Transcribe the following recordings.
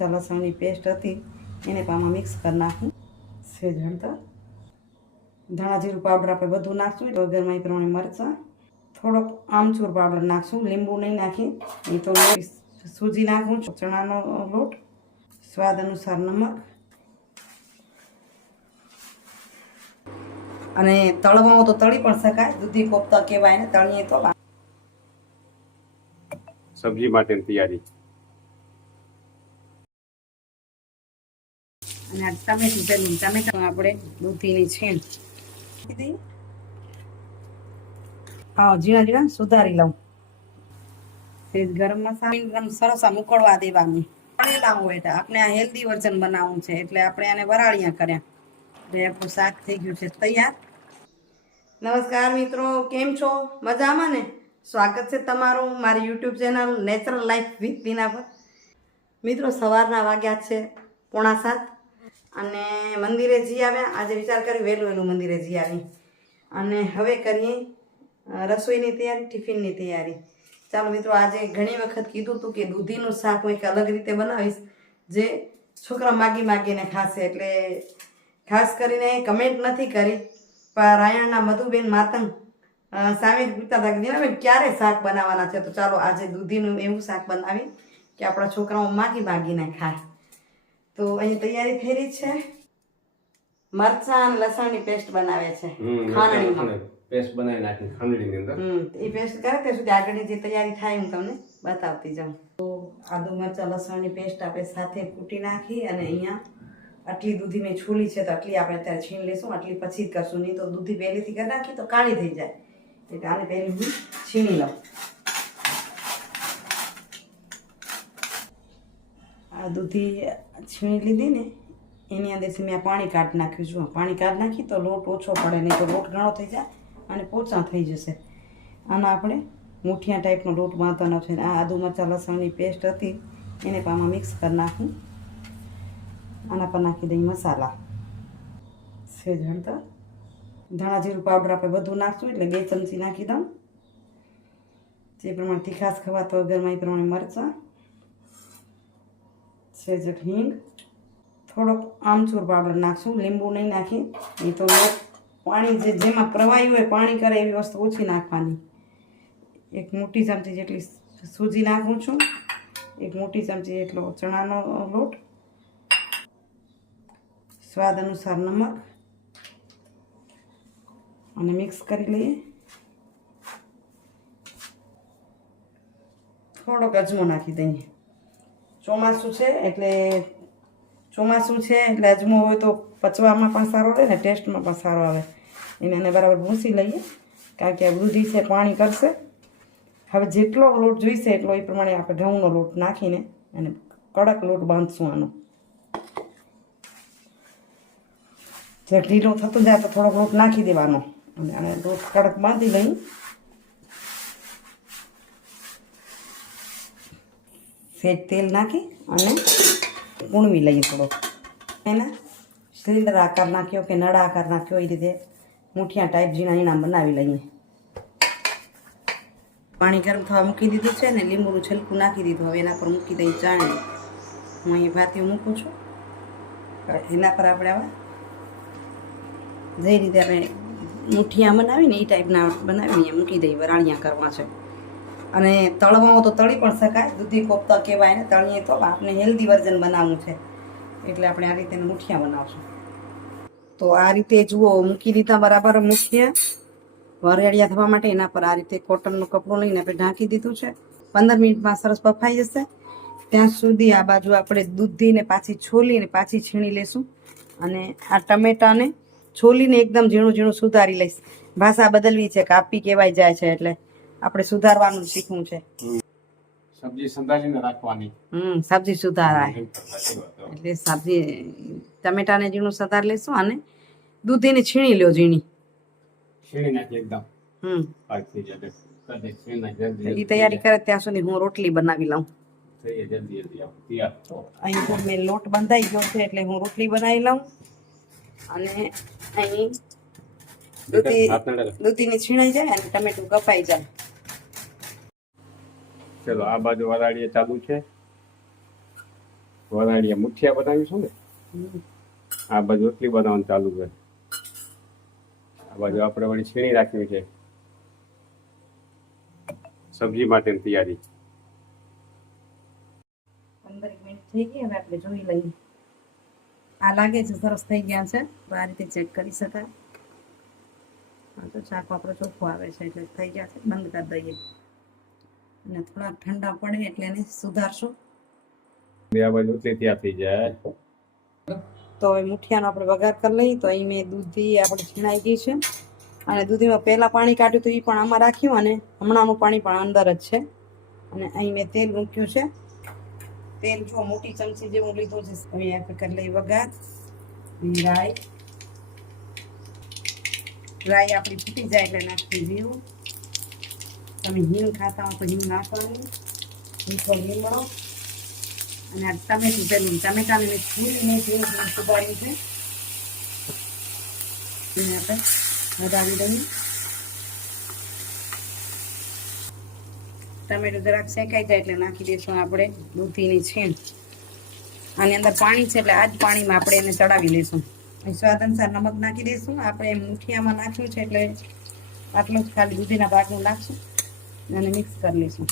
લસણની પેસ્ટ હતી એને પણ આમાં મિક્સ કરી નાખું. સેજ હળદર, ધાણા જીરું પાવડર આપણે બધું નાખશું. વગરમાં એ પ્રમાણે મરચાં, થોડોક આમચૂર પાવડર નાખશું. લીંબુ નહીં નાખી. એ તો સૂજી નાખું છું. ચણાનો લોટ, સ્વાદ અનુસાર નમક, અને તળવામાં તો તળી પણ શકાય. દૂધી કોફતા કહેવાય ને, તળીએ તો. સબ્જી માટેની તૈયારી. અને આ ટમેટા આપણે દૂધીની છીણ હા ઝીણા ઝીણા સુધારી લઉં. ગરમ મસાલા સરસ ઉકળવા દેવાનું. વળેલા હોય એટલે આપણે આ હેલ્ધી વર્ઝન બનાવવું છે એટલે આપણે આને વરાળિયા કર્યા. એટલે આપણું શાક થઈ ગયું છે તૈયાર. નમસ્કાર મિત્રો, કેમ છો? મજામાં ને? સ્વાગત છે તમારું મારી YouTube channel natural life with Tina પર. મિત્રો, સવારના વાગ્યા છે 6:45 અને મંદિરે જઈ આવ્યા. આજે વિચાર કરી વહેલું મંદિરે જઈ આવી અને હવે કરીએ રસોઈની તૈયારી, ટિફિનની તૈયારી. ચાલો મિત્રો, આજે ઘણી વખત કીધું હતું કે દૂધીનું શાક હું એક અલગ રીતે બનાવીશ જે છોકરા માગીને ખાશે. એટલે ખાસ કરીને કમેન્ટ નથી કરી, પણ રાયણના મધુબેન માતંગ સામે પૂછતા હતા કે દીનાબેન ક્યારે શાક બનાવવાના છે. તો ચાલો આજે દૂધીનું એવું શાક બનાવી કે આપણા છોકરાઓ માગીને ખાય. તો અહીં તૈયારી થઈ રહી છે. મરચાં અને લસણની પેસ્ટ બનાવે છે ખાંડણીમાં. પેસ્ટ બનાવી નાખી ખાંડણીની અંદર. એ પેસ્ટ કરે ત્યાં સુધી આગળની જે તૈયારી થાય હું તમને બતાવતી જાઉં. તો આદુ મરચાં લસણની પેસ્ટ આપણે સાથે કૂટી નાખી અને અહીંયા આટલી દૂધી મેં છોલી છે તો આટલી આપણે અત્યારે છીણ લઈશું. આટલી પછી જ કરશું, નહીં તો દૂધી પહેલીથી કરી નાખી તો કાળી થઈ જાય. એટલે આને પહેલી હું છીણી લઉં. આ દૂધી છીણી લીધી ને એની અંદરથી મેં પાણી કાઢી નાખ્યું છું. પાણી કાઢી નાખી તો લોટ ઓછો પડે, નહીં તો લોટ ઘણો થઈ જાય અને પોચા થઈ જશે. આના આપણે મુઠિયા ટાઈપનો લોટ બાંધવાનો છે. આ આદુ મરચાં લસણની પેસ્ટ હતી એને પણ આમાં મિક્સ કરી નાખું. આના પર નાખી દઈ મસાલા, સેજ હળદર, ધાણા જીરું પાવડર આપણે બધું નાખશું એટલે 2 ચમચી નાખી દઉં. જે પ્રમાણે તીખાશ ખવાતો વગરમાં એ પ્રમાણે મરચાં, સેજ હિંગ, થોડોક આમચૂર પાવડર નાખશું. લીંબુ નહીં નાખી. એ તો પાણી જેમાં પ્રવાહી હોય પાણી કરે એવી વસ્તુ ઓછી નાખવાની. 1 મોટી ચમચી જેટલી સૂજી નાખું છું. 1 મોટી ચમચી જેટલો ચણાનો લોટ, સ્વાદ અનુસાર નમક, અને મિક્સ કરી લઈએ. થોડોક અજમો નાખી દઈએ. ચોમાસું છે એટલે અજમો હોય તો પચવામાં પણ સારો રહે ને ટેસ્ટમાં પણ સારો આવે. એને બરાબર ભૂંસી લઈએ કારણ કે આ દૂધી છે પાણી કરશે. હવે જેટલો લોટ જોઈશે એટલો એ પ્રમાણે આપણે ઘઉંનો લોટ નાખીને અને કડક લોટ બાંધશું. આનો જે ઢીલો થતો જાય તો થોડોક લોટ નાખી દેવાનો અને આને લોટ કડક બાંધી લઈ. સેજ તેલ નાખી અને પૂણવી લઈએ થોડોક. એને સિલિન્ડર આકાર નાખ્યો કે નળા આકાર નાખ્યો એ રીતે મુઠિયા ટાઈપ ઝીણા બનાવી લઈએ. પાણી ગરમ થવા મૂકી દીધું છે ને લીંબુનું છલકું નાખી દીધું. હવે એના પર મૂકી દઈએ ચાણી. હું અહીં ભાતીઓ મૂકું છું. એના પર આપણે આવા જે રીતે આપણે મુઠિયા બનાવીને એ ટાઈપના બનાવીને મૂકી દઈએ. વરાળિયા કરવા છે અને તળવામાં તો તળી પણ શકાય. દૂધી કોફતા કહેવાય ને, તળીએ તો. આપણે હેલ્ધી વર્ઝન બનાવવું છે એટલે આપણે આ રીતે મુઠિયા બનાવશું. તો આ રીતે જુઓ મૂકી દીધા બરાબર મુઠિયા વરિયાળિયા થવા માટે. એના પર આ રીતે કોટનનું કપડું લઈને આપણે ઢાંકી દીધું છે. 15 મિનિટમાં સરસ બફાઈ જશે. ત્યાં સુધી આ બાજુ આપણે દૂધીને પાછી છોલીને પાછી છીણી લેશું. અને આ ટમેટાને છોલીને એકદમ ઝીણું ઝીણું સુધારી લઈશ. ભાષા બદલવી છે, કાપી કહેવાય જાય છે એટલે આપણે સુધારવાનું શીખવું છે. સબ્જી સંધારીને રાખવાની. સબ્જી સુધારાય એટલે સબ્જી ટમેટાને ઝીણું સુધારી લઈશું અને દૂધીને છીણી લ્યો ઝીણી. છીણી નાખી એકદમ. એ તૈયારી કરે ત્યાં સુધી હું રોટલી બનાવી લઉં. અહીં તો મેં લોટ બંધાઈ ગયો છે એટલે હું રોટલી બનાવી લઉં. અને અહીં દૂધીને છીણાઈ જાય અને ટમેટું કપાઈ જાય. ચલો આ બાજુ વરાળીએ ચાલુ છે. વરાળીયા મુઠિયા બનાવીશું ને આ બાજુ રોટલી બનાવવાનું ચાલુ છે. આ બાજુ આપણે વળી છીણી રાખવી છે સબ્જી માટેની તૈયારી. 15 મિનિટ થઈ ગઈ. હવે આપણે જોઈ લઈએ. આ લાગે છે સરસ થઈ ગયા છે. તો આ રીતે ચેક કરી શકાય. હા તો શાક આપણો ચોખ્ખો આવે છે એટલે થઈ ગયા છે. બંધ કરી દઈએ અને થોડા ઠંડા પડે એટલે એને સુધારશું. આ બાજુ રોટલી તૈયાર થઈ જાય. તો હવે મુઠિયાનો આપણે વઘાર કરી લઈએ. તો અહીં મેં દૂધી આપણે છીણાઈ ગઈ છે અને દૂધીમાં પહેલાં પાણી કાઢ્યું હતું એ પણ આમાં રાખ્યું અને હમણાંનું પાણી પણ અંદર જ છે. અને અહીં મેં તેલ મૂક્યું છે. તેલ જો મોટી ચમચી જેવું લીધું છે. હવે આપણે કરી લઈએ વઘાર. રાઈ આપણી ફૂટી જાય એટલે નાખી જીરું. તમે હિંગ ખાતા હો તો હિંગ નાખવાની. મીઠો લીમડો અને આ ટમેટું પેલું ટમેટાને મેં છૂરીને ઝીણું સુધાર્યું છે. એને આપણે વધારી દઈએ. ટમેટું જરાક શેકાઈ જાય એટલે નાખી દઈશું આપણે દૂધીની છીણ. આની અંદર પાણી છે એટલે આ જ પાણીમાં આપણે એને ચડાવી લઈશું. સ્વાદ અનુસાર નમક નાખી દઈશું. આપણે મુઠિયામાં નાખ્યું છે એટલે આટલું જ ખાલી દૂધીના ભાગનું નાખશું અને મિક્સ કરી લઈશું.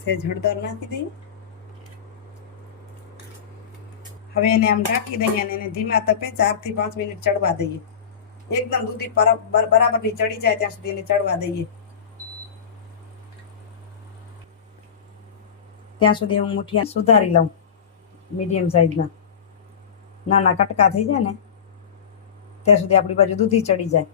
સેજ હળદર નાખી દઈએ. હવે એને આમ ઢાંકી દઈએ અને એને ધીમા તપે 4 થી 5 મિનિટ ચડવા દઈએ. એકદમ દૂધી બરાબરની ચડી જાય ત્યાં સુધી એને ચડવા દઈએ. ત્યાં સુધી હું મુઠિયા સુધારી લઉં. મીડિયમ સાઈઝના નાના કટકા થઈ જાય ને ત્યાં સુધી આપણી બાજુ દૂધી ચડી જાય.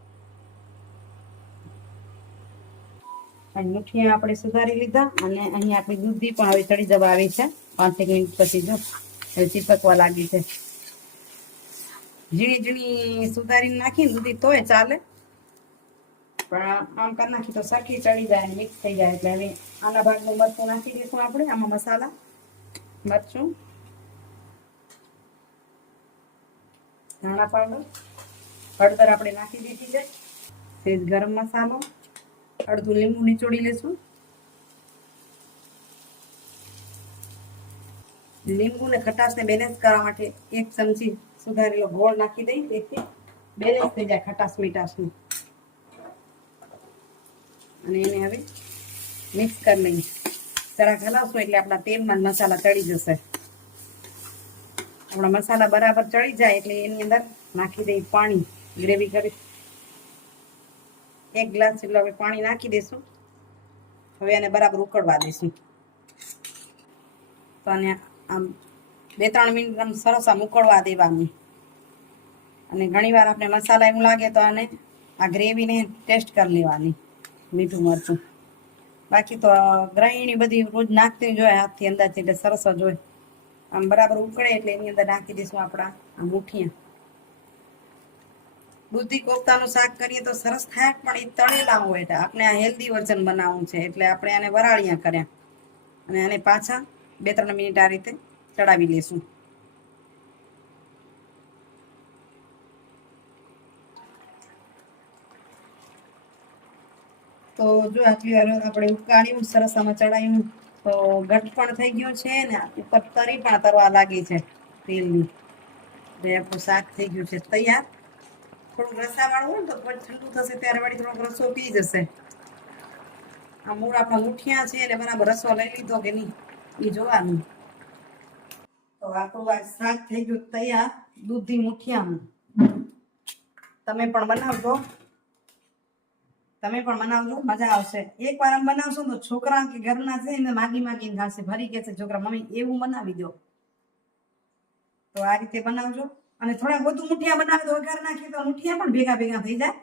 અહીં મુઠિયા આપણે સુધારી લીધા અને અહીં આપણી દૂધી પણ હવે ચડી જવા આવી છે. 5 મિનિટ પછી જો હવે ચીપકવા લાગી છે. ઝીણી ઝીણી સુધારીને નાખીને દૂધી તોય ચાલે પણ આમ કરી નાખી તો સરખી ચડી જાય અને મિક્સ થઈ જાય. એટલે હવે આના ભાગનું મરચું નાખી દઈશું આપણે. આમાં મસાલા મરચું, ધાણા પાવડર, હળદર આપણે નાખી દીધી છે. સેજ ગરમ મસાલો, અડધું લીંબુ નીચોડી લેશું. લીંબુ ને ખટાશને બેલેન્સ કરવા માટે 1 ચમચી સુધારેલો ગોળ નાખી દઈ. તેથી બેલેન્સ થઈ જાય ખટાશ મીઠાશનું. અને એને હવે મિક્સ કરી લઈએ. જરાક હલાવશું એટલે આપણા તેલમાં મસાલા ચડી જશે. આપણા મસાલા બરાબર ચડી જાય એટલે એની અંદર નાખી દઈએ પાણી. ગ્રેવી કરી 1 ગ્લાસ જેટલું આપણે પાણી નાખી દઈશું. હવે એને બરાબર ઉકળવા દઈશું. તો આને આમ 2-3 મિનિટ આમ સરસ આમ ઉકળવા દેવાનું. અને ઘણીવાર આપણે મસાલા એવું લાગે તો આને આ ગ્રેવીને ટેસ્ટ કરી લેવાની મીઠું મરચું. બાકી તો ગ્રાઈણી બધી રોજ નાખતી જોઈએ હાથથી અંદાજથી એટલે સરસ જ હોય. આમ બરાબર ઉકળે એટલે એની અંદર નાખી દઈશું આપણા આ મુઠિયા. દૂધી કોફતાનું શાક કરીએ તો સરસ થાય પણ એ તળેલા હોય એટલે આપણે આ હેલ્ધી વર્ઝન બનાવવું છે એટલે આપણે આને વરાળિયા કર્યા અને આને પાછા 2-3 મિનિટ આ રીતે ચડાવી લઈશું. તો જો આટલી વાર આપણે ઉકાળ્યું સરસ આમાં ચડાવ્યું તો ઘટ પણ થઈ ગયું છે ને ઉપર તરી પણ તરવા લાગી છે તેલની. એટલે આપણું શાક થઈ ગયું છે તૈયાર. થોડુંક રસાવાળું હોય તો ઠંડુ થશે ત્યારે વળી થોડોક રસો પી જશે. આ મૂળ આપણા મુઠિયા છે એટલે બરાબર રસો લઈ લીધો કે નહીં એ જોવાનું. તો આપણું આ શાક થઈ ગયું તૈયાર દૂધી મુઠિયાનું. તમે પણ બનાવજો. મજા આવશે. એકવાર આમ બનાવશો તો છોકરા કે ઘરના છે એને માગીને ખાશે. ફરી કે છે છોકરા મમ્મી એવું બનાવી દો. તો આ રીતે બનાવજો. અને થોડા વધુ મુઠિયા બનાવે તો વઘાર નાખીએ તો મુઠિયા પણ ભેગા થઈ જાય.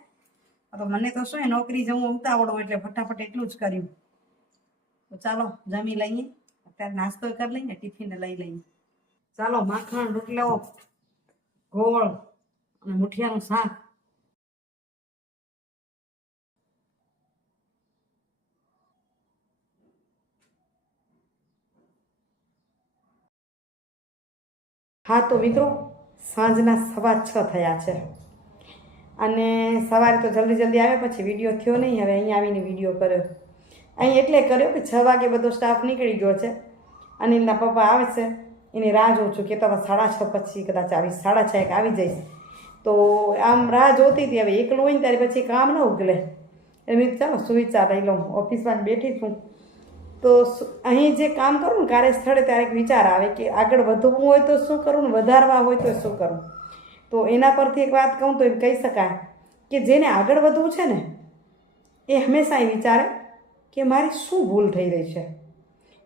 તો મને તો શું નોકરી જવું ઉતાવળ એટલે ફટાફટ એટલું જ કર્યું. તો ચાલો જમી લઈએ. અત્યારે નાસ્તો કરી લઈએ, ટિફિન લઈ લઈએ. ચાલો માખણ, રોટલો, ગોળ અને મુઠિયાનું શાક. હા તો મિત્રો સાંજના 6:15 થયા છે અને સવારે તો જલ્દી આવ્યા પછી વિડીયો થયો નહીં. હવે અહીંયા આવીને વિડીયો કર્યો અહીં એટલે કર્યો કે 6 વાગે બધો સ્ટાફ નીકળી ગયો છે. અનિલના પપ્પા આવે છે, એની રાહ જોઉં છું કે તમે 6:30 પછી કદાચ આવીશ, 6:30 આવી જઈશ. તો આમ રાહ જોતી હતી. હવે એકલું હોય ને ત્યારે પછી કામ ન ઉગલે, એમ ચાલો સુવિચાર લઈ લઉં. ઓફિસમાં બેઠી છું તો અહીં જે કામ કરું ને કાર્યસ્થળે ત્યારે એક વિચાર આવે કે આગળ વધવું હોય તો શું કરવું ને વધારવા હોય તો શું કરવું. તો એના પરથી એક વાત કહું તો એમ કહી શકાય કે જેને આગળ વધવું છે ને એ હંમેશા એ વિચારે કે મારી શું ભૂલ થઈ રહી છે.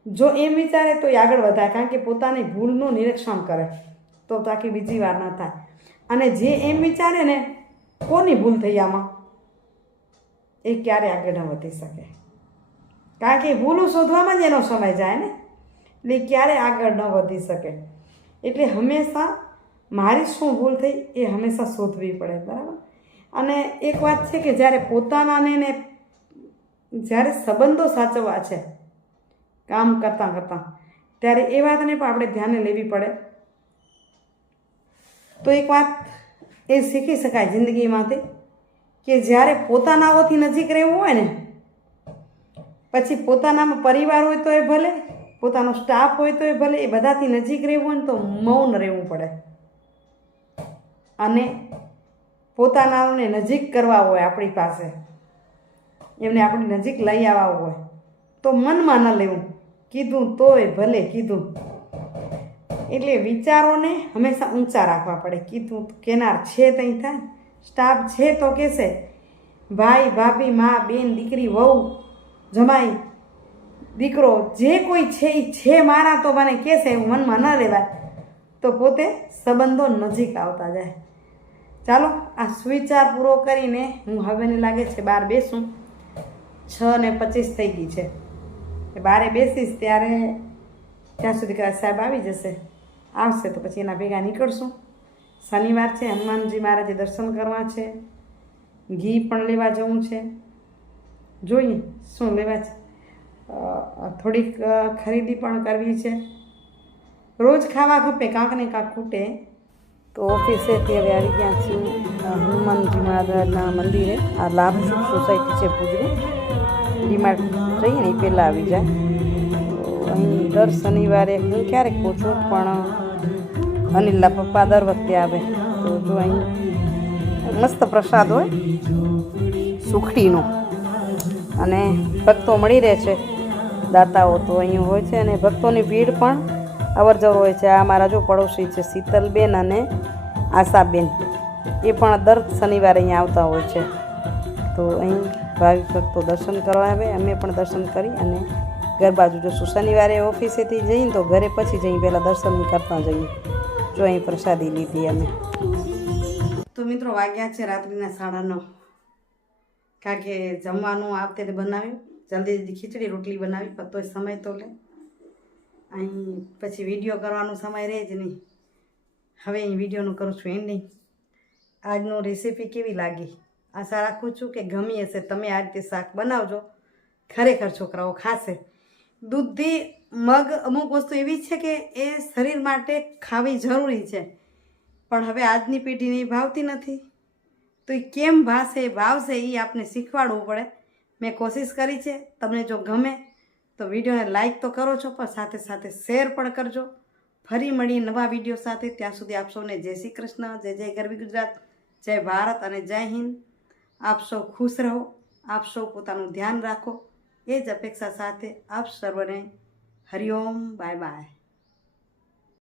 જો એમ વિચારે તો એ આગળ વધારે, કારણ કે પોતાની ભૂલનું નિરીક્ષણ કરે તો તાકી બીજી વાર ન થાય. અને જે એમ વિચારે ને કોની ભૂલ થઈ આમાં, એ ક્યારે આગળ ન વધી શકે, કારણ કે ભૂલું શોધવામાં જ એનો સમય જાય ને, એટલે ક્યારે આગળ ન વધી શકે. એટલે હંમેશા મારી શું ભૂલ થઈ એ હંમેશા શોધવી પડે, બરાબર. અને એક વાત છે કે જ્યારે પોતાનાને ને જ્યારે સંબંધો સાચવવા છે કામ કરતાં કરતાં, ત્યારે એ વાતને પણ આપણે ધ્યાને લેવી પડે. તો એક વાત એ શીખી શકાય જિંદગીમાંથી કે જ્યારે પોતાનાઓથી નજીક રહેવું હોય ને, પછી પોતાનામાં પરિવાર હોય તો એ ભલે, પોતાનો સ્ટાફ હોય તો એ ભલે, એ બધાથી નજીક રહેવું હોય ને તો મૌન રહેવું પડે. અને પોતાનાઓને નજીક કરવા હોય આપણી પાસે, એમને આપણી નજીક લઈ આવવા હોય તો મનમાં ન લેવું, કીધું તોય ભલે કીધું. એટલે વિચારોને હંમેશા ઊંચા રાખવા પડે. કીધું કેનાર છે ત્યાં થાય, સ્ટાફ છે તો કહેશે, ભાઈ ભાભી મા બેન દીકરી વહુ જમાઈ દીકરો જે કોઈ છે એ છે મારા તો મને કહેશે, એવું મનમાં ન લેવાય. તો પોતે સંબંધો નજીક આવતા જાય. ચાલો આ સુવિચાર પૂરો કરીને હું હવેને લાગે છે બહાર બેસું. 6:25 થઈ ગઈ છે. બારે બેસીશ ત્યારે ત્યાં સુધી કદાચ સાહેબ આવી જશે. આવશે તો પછી એના ભેગા નીકળશું. શનિવાર છે, હનુમાનજી મહારાજે દર્શન કરવા છે, ઘી પણ લેવા જવું છે. જોઈએ શું લેવા છે. થોડીક ખરીદી પણ કરવી છે. રોજ ખાવા ખપે, કાંક ને કાંક ખૂટે. તો ઓફિસેથી હવે આવી ગયા છીએ હનુમાનજી મહારાજના મંદિરે. આ લાભ સુખ સોસાયટી છે ભુજની. ડીમાર્ટ જઈએ ને એ પહેલાં આવી જાય. તો અહીં દર શનિવારે હું ક્યારેક પહોંચું, પણ અનિલના પપ્પા દર વખતે આવે. તો જો અહીં મસ્ત પ્રસાદ હોય સુખડીનો, અને ભક્તો મળી રહે છે, દાતાઓ તો અહીં હોય છે. અને ભક્તોની ભીડ પણ અવર જવર હોય છે. આ મારા જો પડોશી છે શીતલબેન અને આશાબેન, એ પણ દર શનિવારે અહીંયા આવતા હોય છે. તો અહીં ભાવિક ભક્તો દર્શન કરવા આવે, અમે પણ દર્શન કરી અને ઘર બાજુ જોશું. શનિવારે ઓફિસેથી જઈએ તો ઘરે પછી જઈએ, પહેલાં દર્શન કરતા જઈએ. જો અહીં પ્રસાદી લીધી અમે. તો મિત્રો વાગ્યા છે રાત્રિના 9:30, કારણ કે જમવાનું આ વખતે બનાવ્યું જલ્દી જલ્દી, ખીચડી રોટલી બનાવી, પણ તોય સમય તો લે. અહીં પછી વિડીયો કરવાનો સમય રહે જ નહીં. હવે અહીં વિડીયોનું કરું છું એન્ડિંગ. આજનું રેસીપી કેવી લાગી આશા રાખું છું કે ગમી હશે. તમે આ રીતે શાક બનાવજો, ખરેખર છોકરાઓ ખાશે. દૂધી મગ અમુક વસ્તુ એવી છે કે એ શરીર માટે ખાવી જરૂરી છે, પણ હવે આજની પેઢીને એ ભાવતી નથી. તો એ કેમ ભાવશે એ આપણે શીખવાડવું પડે. મેં કોશિશ કરી છે. તમને જો ગમે તો વિડીયોને લાઈક તો કરો છો, પણ સાથે સાથે શેર પણ કરજો. ફરી મળીએ નવા વિડીયો સાથે. ત્યાં સુધી આપ સૌને જય શ્રી કૃષ્ણ, જય જય ગરવી ગુજરાત, જય ભારત અને જય હિન્દ. આપ સૌ ખુશ રહો, આપ સૌ પોતાનું ધ્યાન રાખો, એ જ અપેક્ષા સાથે આપ સર્વને હરિઓમ, બાય બાય.